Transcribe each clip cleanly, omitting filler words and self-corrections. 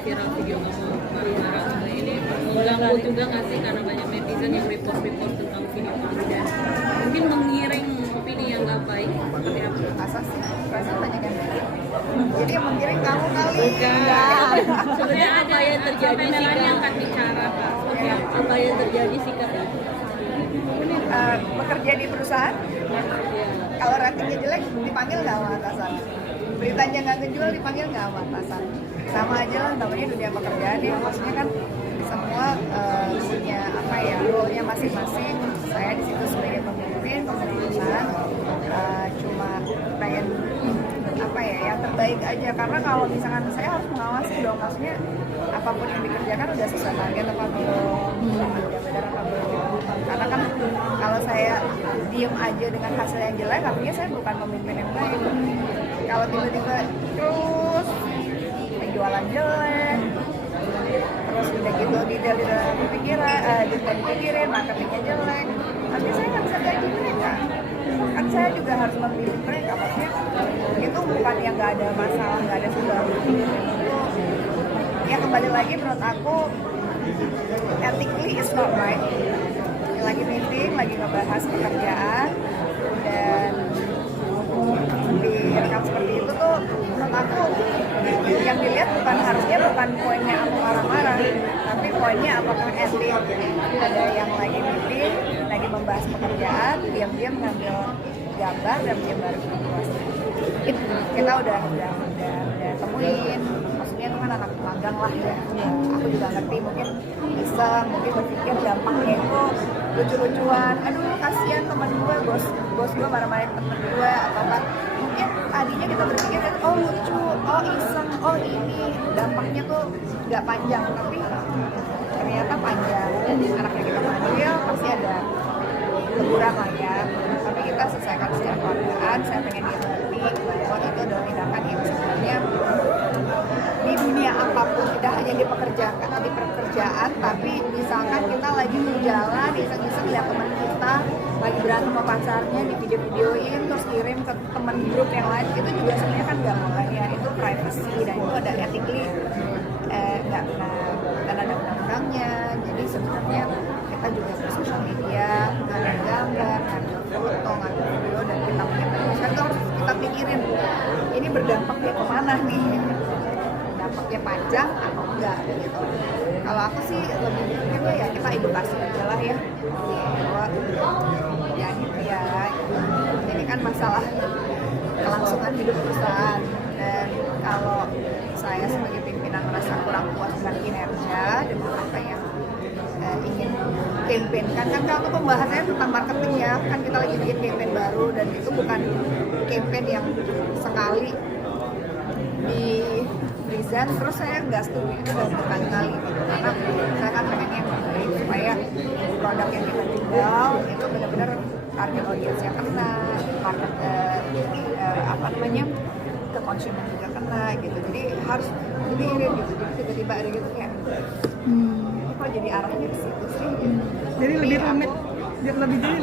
viral video kamu marah-marah ini mengganggu juga nggak sih karena banyak netizen yang report tentang video kamu dan mungkin mengiring opini yang nggak baik seperti apa? Masa sih? Rasa banyak yang baik. Jadi yang menggiring kamu kali. Enggak. Sebenarnya apa yang terjadi sih Kak? Angkat bicara Kak. Apa yang terjadi sih Kak? Bekerja di perusahaan, kalau ratingnya jelek dipanggil nggak sama atasan, beritanya nggak ngejual dipanggil nggak sama atasan, sama aja lah namanya dunia pekerjaan ya, maksudnya kan semua punya apa ya, role-nya masing-masing. Saya di situ sebagai pemimpin perusahaan cuma pengen apa ya, yang terbaik aja, karena kalau misalkan saya harus mengawasi dong, maksudnya apapun yang dikerjakan udah sesuai target apa belum, benar apa belum, karena kan kalau saya diem aja dengan hasil yang jelek artinya saya bukan pemimpin yang baik. Kalau tiba-tiba terus penjualan jelek, terus udah gitu detail dipikirin marketingnya jelek, nanti saya nggak bisa gaji mereka, kan saya juga harus membimbing mereka. Maksudnya itu bukan yang nggak ada masalah, nggak ada sebab itu ya, kembali lagi menurut aku ethically is not right. Lagi meeting, lagi ngebahas pekerjaan dan direkam seperti itu tuh menurut aku yang dilihat bukan poinnya aku marah-marah, tapi poinnya apakah etik. Ada yang lagi meeting, lagi membahas pekerjaan, diam-diam ngambil gambar dan menyebar ke luas. Itu kita udah temuin, maksudnya itu kan anak magang lah ya. Aku juga ngerti, mungkin iseng, mungkin berpikir gampang itu lucu-lucuan, aduh kasihan teman gue, bos gue marah-marahin temen gue, atau kan mungkin tadinya kita berpikir oh lucu, oh iseng, oh ini dampaknya tuh nggak panjang, tapi ternyata panjang. Anaknya kita panggil pasti ada teguran lah ya, tapi kita selesaikan secara keluargaan. Saya pengen dia mengerti bahwa itu adalah tindakan yang sebenarnya di dunia apapun, tidak hanya di pekerjaan, tapi misalkan kita lagi berjalan iseng-iseng lihat teman kita lagi berantem sama pacarnya, di video-videoin terus kirim ke teman grup yang lain, itu juga sebenarnya kan nggak boleh ya, itu privacy dan itu ada ethically nggak benar dan ada undang-undangnya. Jadi sebenarnya kita juga ke sosial media ngambil gambar, ngambil foto, ngambil video dan kita menyebarkan, itu harus kita pikirin ini berdampaknya kemana nih, dampaknya panjang atau enggak gitu. Kalau aku sih lebih mikirnya ya kita edukasi aja lah ya, bahwa ya gitu ya, ini kan masalah kelangsungan hidup perusahaan, dan kalau saya sebagai pimpinan merasa kurang puas dengan kinerja dengan apa yang ingin campaign kan kalau pembahasannya tentang marketing ya, kan kita lagi bikin campaign baru dan itu bukan campaign yang sekali di present terus saya nggak setuju, itu udah berkali-kali gitu, karena saya kan pengennya yang terbaik supaya produk yang kita jual itu benar-benar target audience yang kena, market ke konsumen juga kena gitu, jadi harus dipikirin gitu. Jadi tiba-tiba ada gitu kayak kok jadi arahnya ke situ sih gitu. Jadi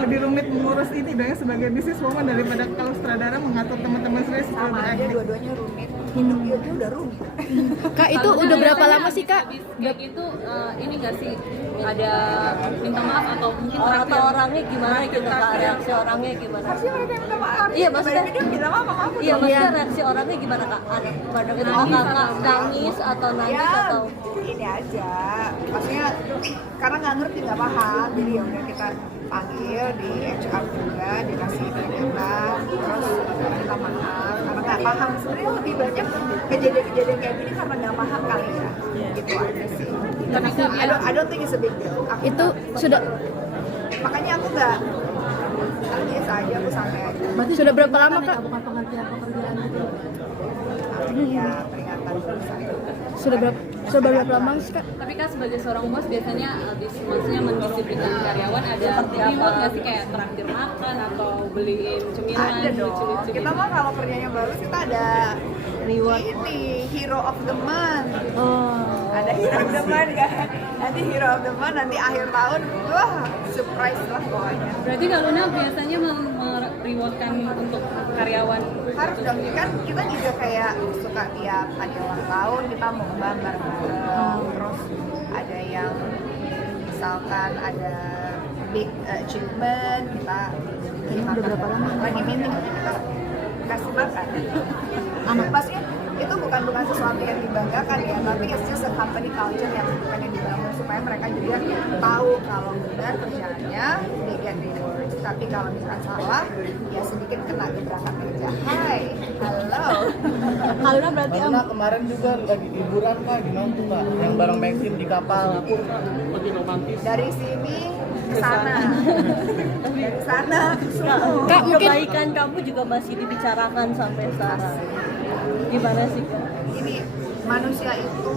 lebih rumit mengurus ini dong sebagai bisnis woman daripada kalau sutradara mengatur teman-teman saya sama aja, dua-duanya rumit. Hidup dia udah rumit. Kak, itu udah berapa lama sih Kak? Kayak gitu ini nggak sih ada minta maaf atau mungkin atau orangnya gimana gitu Kak, reaksi orangnya gimana? Harusnya mereka yang minta maaf. Iya, maksudnya video minta maaf sama aku. Iya, maksudnya reaksi orangnya gimana Kak? Pada kakak nangis atau nangis ya, atau ini aja, maksudnya karena nggak ngerti, nggak paham, jadi ya udah kita panggil di HR juga, dikasih peringatan, terus minta maaf karena nggak paham. Sebenarnya lebih banyak kejadian-kejadian kayak gini karena nggak paham kali ya, gitu aja sih. I don't think it's a big deal. Itu sudah Makanya aku nggak, biasa aja, aku santai aja. berarti sudah berapa lama Kak? bukan pengertian pekerjaan gitu. Ya peringatan selesai. Sudah berapa lama sih Kak? tapi kan sebagai seorang bos biasanya maksudnya mendisiplinkan karyawan ada reward nggak sih kayak traktir makan atau beliin cemilan Ada dong. lucu-lucu Kita gitu? mah kalau kerjanya bagus kita ada reward ini hero of the month. Ada hero of the month kan. Nanti hero of the month nanti akhir tahun wah surprise lah pokoknya. Berarti Kak Luna biasanya merewardkan untuk karyawan? Harus dong, kan kita juga kayak suka tiap ada ulang tahun kita mau kembang bareng-bareng, terus ada yang misalkan ada big achievement kita lagi meeting kita kasih makan. Maksudnya itu bukan sesuatu yang dibanggakan ya, tapi it's just a company culture yang pengen dibangun supaya mereka juga tahu kalau benar kerjanya they get rewards, tapi kalau misalkan salah ya sedikit kena gebrakan meja. Hai, halo. Aluna berarti Karena kemarin juga lagi liburan Kak, gimana tuh Kak? Yang bareng Maxim di kapal. Dari sini ke sana, dari sana ke sini. Kak, mungkin kebaikan kamu juga masih dibicarakan sampai sekarang. Gimana sih Kak? Ini manusia itu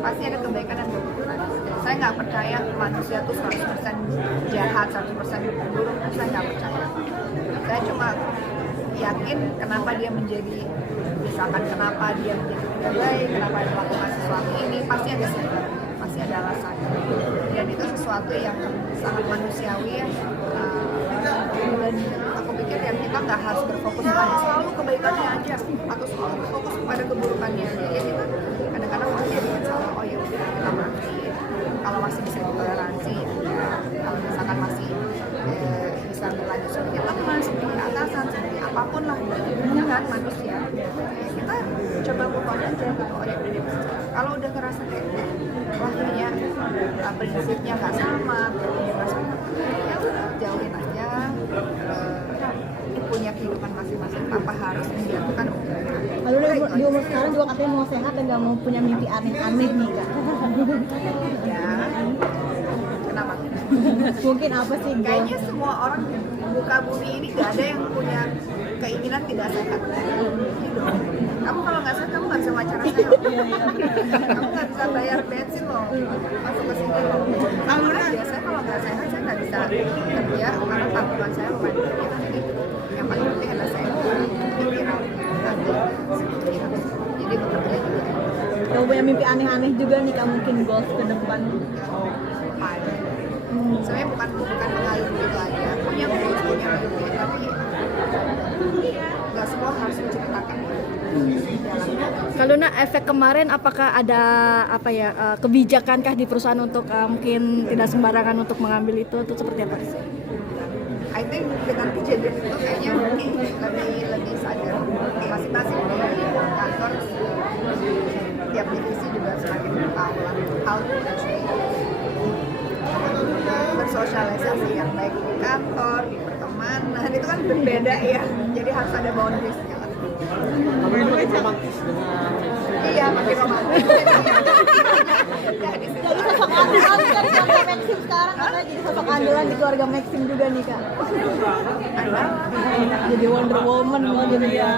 pasti ada kebaikan dan keburukan. Saya nggak percaya manusia itu 100% jahat, 100% buruk. Saya nggak percaya. Saya cuma yakin kenapa dia menjadi, misalkan kenapa dia menjadi tidak baik, kenapa dia melakukan sesuatu ini, pasti ada sebab, pasti ada alasan. Dan itu sesuatu yang sangat manusiawi ya. Dan aku pikir ya kita nggak harus berfokus pada selalu kebaikannya aja atau selalu berfokus pada keburukannya aja. Ya kita kadang-kadang masih bikin salah, oh ya udah kita maafin. Kalau masih bisa ditoleransi, ya. Kalau misalkan masih bisa berlanjut seperti teman, seperti atasan, seperti apapun lah, ya kan manusia. Ya, kita coba move on aja gitu. Oh ya udah. Kalau udah ngerasa kayak wah kayaknya prinsipnya nggak sama, nggak sama, ya udah jauhin aja. Punya kehidupan masing-masing tanpa harus menjatuhkan hubungan. Lalu di umur sekarang juga katanya mau sehat dan gak mau punya mimpi aneh-aneh nih Kak. Ya, kenapa? Mungkin apa sih? Kayaknya semua orang muka bumi ini gak ada yang punya keinginan tidak sehat. Gitu. Kamu kalau nggak sehat, kamu nggak bisa wawancara saya. Kamu nggak bisa bayar bensin loh, masuk ke sini loh. Sama aja, saya kalau nggak sehat, saya nggak bisa kerja karena tabungan saya lumayan sedikit. Jadi yang paling penting adalah saya pikiran hati. Jadi bekerja juga. Kamu punya mimpi aneh-aneh juga nih Kak, mungkin goals ke depan. Sebenarnya bukan mengalir gitu aja. Punya goals, punya mimpi, tapi nggak semua harus menceritakan. kalau efek kemarin apakah ada apa ya kebijakankah di perusahaan untuk mungkin tidak sembarangan untuk mengambil itu atau seperti apa? I think dengan kejadian itu kayaknya lebih sadar masing-masing di kantor, tiap divisi juga semakin tahu lah how to bersosialisasi yang baik di kantor, di pertemanan itu kan berbeda ya, jadi harus ada boundaries-nya lah. Makin romantis dengan Iya, makin romantis. Jadi sosok andalan kan di keluarga Maxim sekarang katanya jadi sosok andalan di keluarga Maxim juga nih Kak. Jadi Wonder Woman loh gitu ya.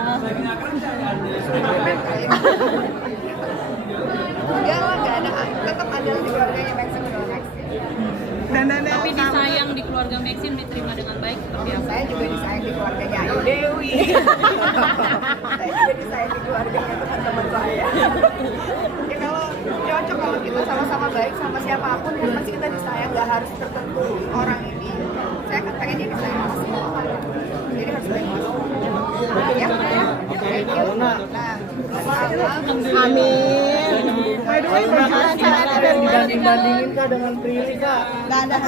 Enggak lah, enggak ada, tetap ada di keluarganya Maxim. Dan Tapi disayang di keluarga Maxim diterima dengan baik seperti apa? Saya juga disayang di keluarganya Ayu Dewi. Saya juga disayang di keluarganya teman-teman saya. Ya kalau cocok, kalau kita sama-sama baik sama siapapun kan pasti kita disayang, nggak harus tertentu orang ini. Saya kan pengennya disayang sama semua orang. Jadi harus baik sama semua. Ya, thank you. Nah, Amin. by the way, dibanding-bandingin Kak dengan Prilly Kak. Nggak ada.